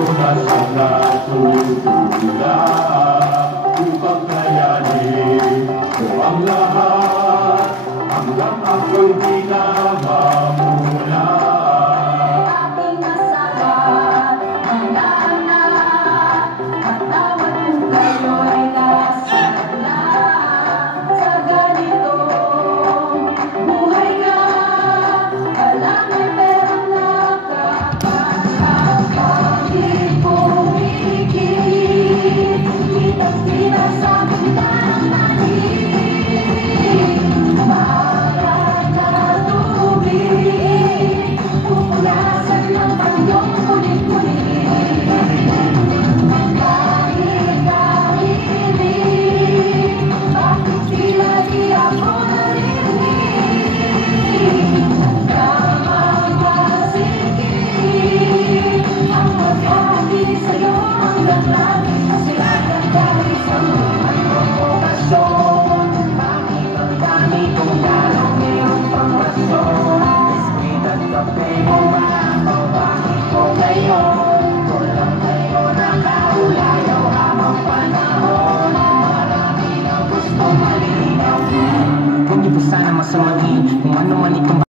Tumasan na tutula upang kayanin ko ang lahat hanggang ako'y di na mamula. Aking masabat ang lahat at tawad kung kayo'y nasala sa ganitong buhay na wala may perang nakakapagpapagit pumikit kitang-kita sa ganda ng langit. Maharap na tubig pupunasan ng bagyong kulit-kulit. Kahit-kahit bakit sila di ako narinig? Kamagpasikip ang maghati sa'yo hanggang langit sila nagdari sa mga provokasyon. Bakit ang dami kong lalo mayroong pang-rasyon? Biskuit at kape mo ba ang bakit ko ngayon? Kulang kayo nakaulayaw habang panahon. Marami na gustong malinaw. Huwag niyo po sana masamain kung ano man itong